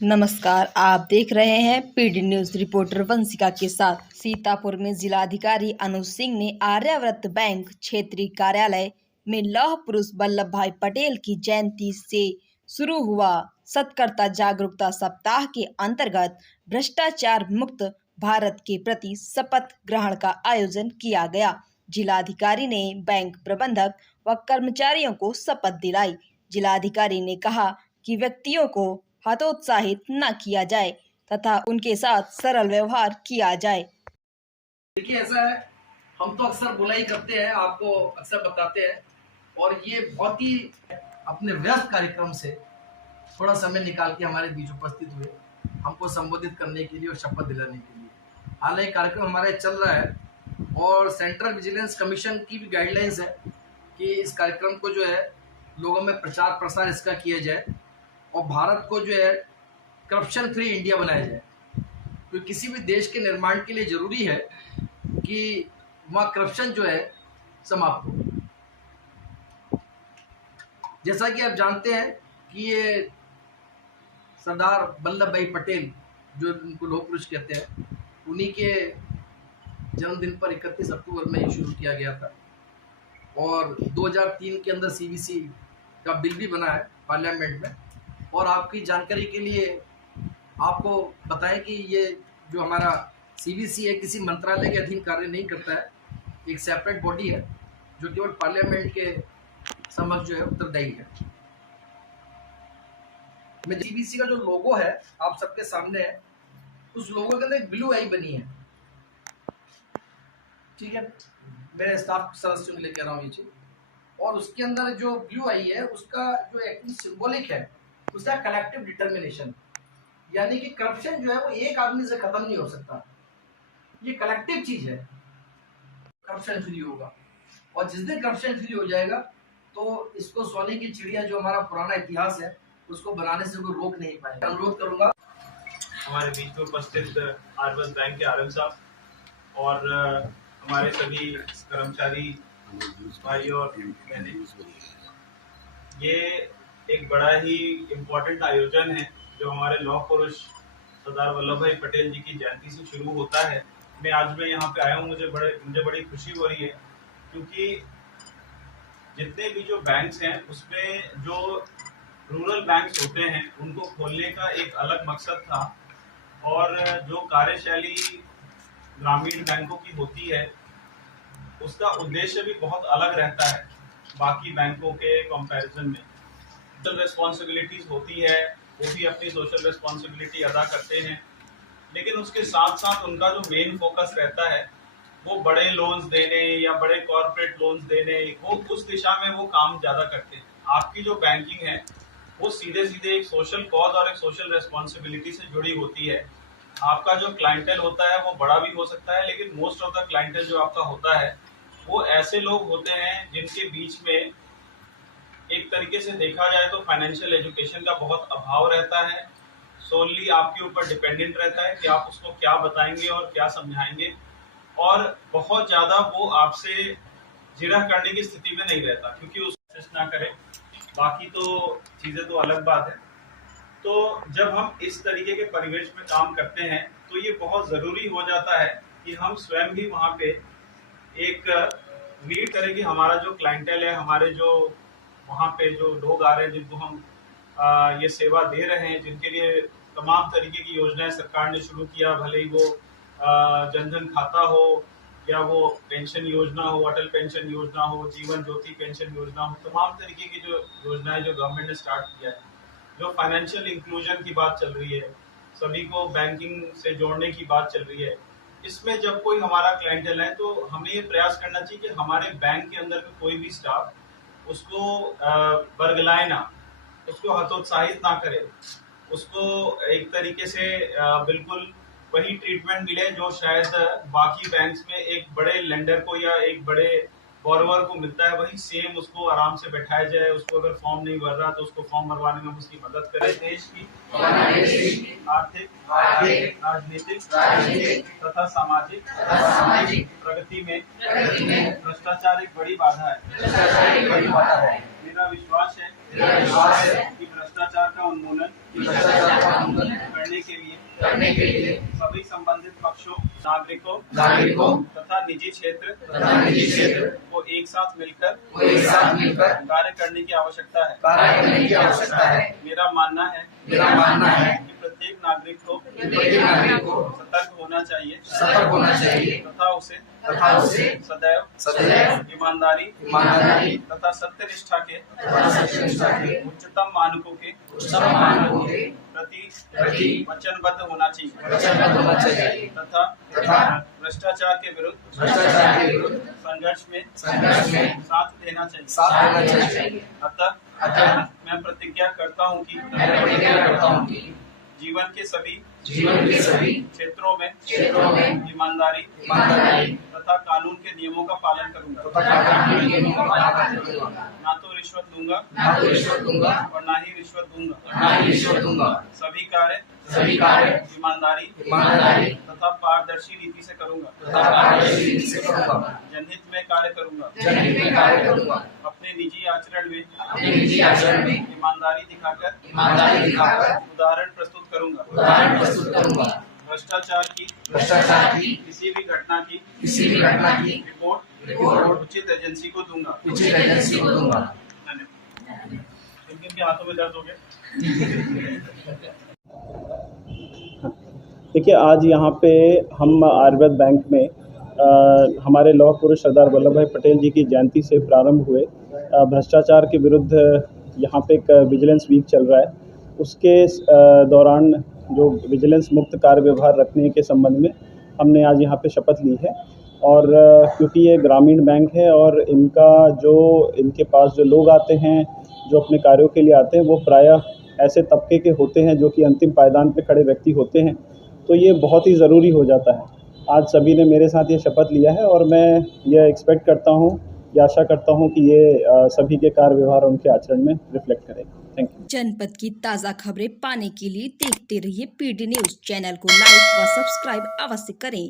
नमस्कार, आप देख रहे हैं पीडी न्यूज। रिपोर्टर वंशिका के साथ। सीतापुर में जिलाधिकारी अनुज सिंह ने आर्यावर्त बैंक क्षेत्रीय कार्यालय में लौह पुरुष वल्लभ भाई पटेल की जयंती से शुरू हुआ सतर्कता जागरूकता सप्ताह के अंतर्गत भ्रष्टाचार मुक्त भारत के प्रति शपथ ग्रहण का आयोजन किया गया। जिलाधिकारी ने बैंक प्रबंधक व कर्मचारियों को शपथ दिलाई। जिलाधिकारी ने कहा कि व्यक्तियों को हतोत्साहित न किया जाए तथा उनके साथ सरल व्यवहार किया जाए। देखिए, ऐसा है, हम तो अक्सर बुराई करते हैं, आपको अक्सर बताते हैं, और ये बहुत ही अपने व्यस्त कार्यक्रम से थोड़ा समय निकाल के हमारे बीच उपस्थित हुए, हमको संबोधित करने के लिए और शपथ दिलाने के लिए। हालांकि कार्यक्रम हमारे चल रहा है और सेंट्रल विजिलेंस कमीशन की भी गाइडलाइंस है कि इस कार्यक्रम को जो है लोगों में प्रचार प्रसार इसका किया जाए और भारत को जो है करप्शन फ्री इंडिया बनाया जाए। तो किसी भी देश के निर्माण के लिए जरूरी है कि वहाँ करप्शन जो है समाप्त हो। जैसा कि आप जानते हैं कि ये सरदार वल्लभ भाई पटेल, जो उनको लौह पुरुष कहते हैं, उन्हीं के जन्मदिन पर 31 अक्टूबर में ये शुरू किया गया था और 2003 के अंदर सीवीसी का बिल भी बना है पार्लियामेंट में। और आपकी जानकारी के लिए आपको बताएं कि ये जो हमारा सीवीसी है किसी मंत्रालय के अधीन कार्य नहीं करता है, एक सेपरेट बॉडी है जो केवल पार्लियामेंट के समक्ष जो है उत्तरदायी है। में सीवीसी का जो लोगो है आप सबके सामने है, उस लोगो के अंदर एक ब्लू आई बनी है, ठीक है, मेरे स्टाफ सदस्यों के लिए कह रहा हूँ ये चीज। और उसके अंदर जो ब्लू आई है उसका जो एक्टिव सिंबॉलिक है उसका कलेक्टिव डिटर्मिनेशन, यानी कि करप्शन जो है वो एक आदमी से खत्म नहीं हो सकता, ये कलेक्टिव चीज है। करप्शन फ्री होगा और जिस दिन करप्शन फ्री हो जाएगा तो इसको सोने की चिड़िया जो हमारा पुराना इतिहास है उसको बनाने से कोई रोक नहीं पाएगा। अनुरोध करूंगा हमारे बीच में उपस्थित आर्यावर्त बैंक के आरएम साहब और हमारे सभी कर्मचारी भाई और बहनें, ये एक बड़ा ही इम्पोर्टेंट आयोजन है जो हमारे लौह पुरुष सरदार वल्लभ भाई पटेल जी की जयंती से शुरू होता है। आज मैं यहाँ पे आया हूँ, मुझे बड़ी खुशी हो रही है क्योंकि जितने भी जो बैंक्स हैं उसमें जो रूरल बैंक्स होते हैं उनको खोलने का एक अलग मकसद था और जो कार्यशैली ग्रामीण बैंकों की होती है उसका उद्देश्य भी बहुत अलग रहता है बाकी बैंकों के कंपैरिजन में। सोशल रेस्पॉन्सिबिलिटीज होती है, वो भी अपनी सोशल रेस्पॉन्सिबिलिटी अदा करते हैं, लेकिन उसके साथ साथ उनका जो मेन फोकस रहता है वो बड़े लोन्स देने या बड़े कॉर्पोरेट लोन्स देने, वो उस दिशा में वो काम ज्यादा करते हैं। आपकी जो बैंकिंग है वो सीधे सीधे एक सोशल कॉज और एक सोशल रेस्पॉन्सिबिलिटी से जुड़ी होती है। आपका जो क्लाइंटेल होता है वो बड़ा भी हो सकता है, लेकिन मोस्ट ऑफ द क्लाइंटेल जो आपका होता है वो ऐसे लोग होते हैं जिनके बीच में एक तरीके से देखा जाए तो फाइनेंशियल एजुकेशन का बहुत अभाव रहता है। सोनली आपके ऊपर डिपेंडेंट रहता है कि आप उसको क्या बताएंगे और क्या समझाएंगे, और बहुत ज्यादा वो आपसे जिरह करने की स्थिति में नहीं रहता क्योंकि उस ना करे। बाकी तो चीजें तो अलग बात है। तो जब हम इस तरीके के परिवेश में काम करते हैं तो ये बहुत जरूरी हो जाता है कि हम स्वयं भी वहाँ पे एक रीड करें कि हमारा जो क्लाइंटेल है, हमारे जो वहाँ पे जो लोग आ रहे हैं जिनको हम ये सेवा दे रहे हैं, जिनके लिए तमाम तरीके की योजनाएं सरकार ने शुरू किया, भले ही वो जनधन खाता हो या वो पेंशन योजना हो, अटल पेंशन योजना हो, जीवन ज्योति पेंशन योजना हो, तमाम तरीके की जो योजनाएं जो गवर्नमेंट ने स्टार्ट किया है, जो फाइनेंशियल इंक्लूजन की बात चल रही है, सभी को बैंकिंग से जोड़ने की बात चल रही है, इसमें जब कोई हमारा क्लाइंटेल है तो हमें ये प्रयास करना चाहिए कि हमारे बैंक के अंदर का कोई भी स्टाफ उसको बरगलाए ना, उसको हतोत्साहित ना करे, उसको एक तरीके से बिल्कुल वही ट्रीटमेंट मिले जो शायद बाकी बैंक्स में एक बड़े लेंडर को या एक बड़े बोरोवर को मिलता है, वही सेम उसको आराम से बैठाया जाए। उसको अगर फॉर्म नहीं भर रहा तो उसको फॉर्म भरवाने में उसकी मदद करे। देश की आर्थिक, राजनीतिक तथा सामाजिक प्रगति में भ्रष्टाचार एक बड़ी बाधा है। मेरा विश्वास है कि भ्रष्टाचार का उन्मूलन भ्रष्टाचार का उन्मूलन करने के लिए सभी संबंधित पक्षों, नागरिकों तथा निजी क्षेत्र को एक साथ मिलकर कार्य करने की आवश्यकता है। मेरा मानना है कि प्रत्येक नागरिक को सतर्क होना चाहिए तथा उसे सदैव ईमानदारी तथा सत्यनिष्ठा के उच्चतम मानकों के प्रति वचनबद्ध होना चाहिए तथा भ्रष्टाचार के विरुद्ध संघर्ष में साथ देना चाहिए। अतः मैं प्रतिज्ञा करता हूँ कि जीवन के सभी क्षेत्रों में ईमानदारी तथा कानून के नियमों का पालन करूंगा। ना तो रिश्वत दूंगा और ना ही रिश्वत दूंगा। सभी कार्य ईमानदारी तथा पारदर्शी रीति से करूंगा। जनहित में कार्य करूंगा। अपने निजी आचरण में ईमानदारी दिखाकर उदाहरण प्रस्तुत करूंगा। भ्रष्टाचार की किसी भी घटना की रिपोर्ट उचित एजेंसी को दूंगा। धन्यवाद। इनके हाथों में दर्द हो गया। देखिए, आज यहाँ पे हम आर्यव्रत बैंक में हमारे लौह पुरुष सरदार वल्लभ भाई पटेल जी की जयंती से प्रारंभ हुए भ्रष्टाचार के विरुद्ध यहाँ पे एक विजिलेंस वीक चल रहा है। उसके दौरान जो विजिलेंस मुक्त कार्य व्यवहार रखने के संबंध में हमने आज यहाँ पे शपथ ली है। और क्योंकि ये ग्रामीण बैंक है और इनके पास जो लोग आते हैं, जो अपने कार्यों के लिए आते हैं, वो प्रायः ऐसे तबके के होते हैं जो कि अंतिम पायदान पे खड़े व्यक्ति होते हैं। तो ये बहुत ही ज़रूरी हो जाता है। आज सभी ने मेरे साथ ये शपथ लिया है और मैं ये एक्सपेक्ट करता हूँ या आशा करता हूँ कि ये सभी के कार्य व्यवहार उनके आचरण में रिफ्लेक्ट करेगा। Thank you. जनपद की ताज़ा खबरें पाने के लिए देखते रहिए पीडी न्यूज़। चैनल को लाइक व सब्सक्राइब अवश्य करें।